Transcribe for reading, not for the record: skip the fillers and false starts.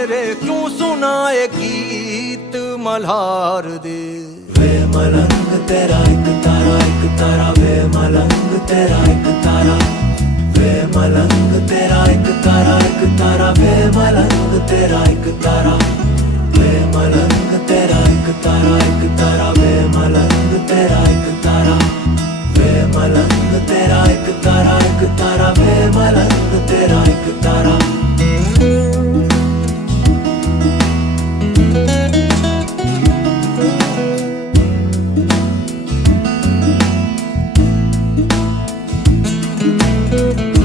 मेरे क्यों सुनाए गीत मल्हार दे। वे मलंग तेरा एक तारा वे मलंग तेरा एक तारा, वे मलंग तेरा एक तारा वे मलंग तेरा एक तारा, वे मलंग तेरा एक तारा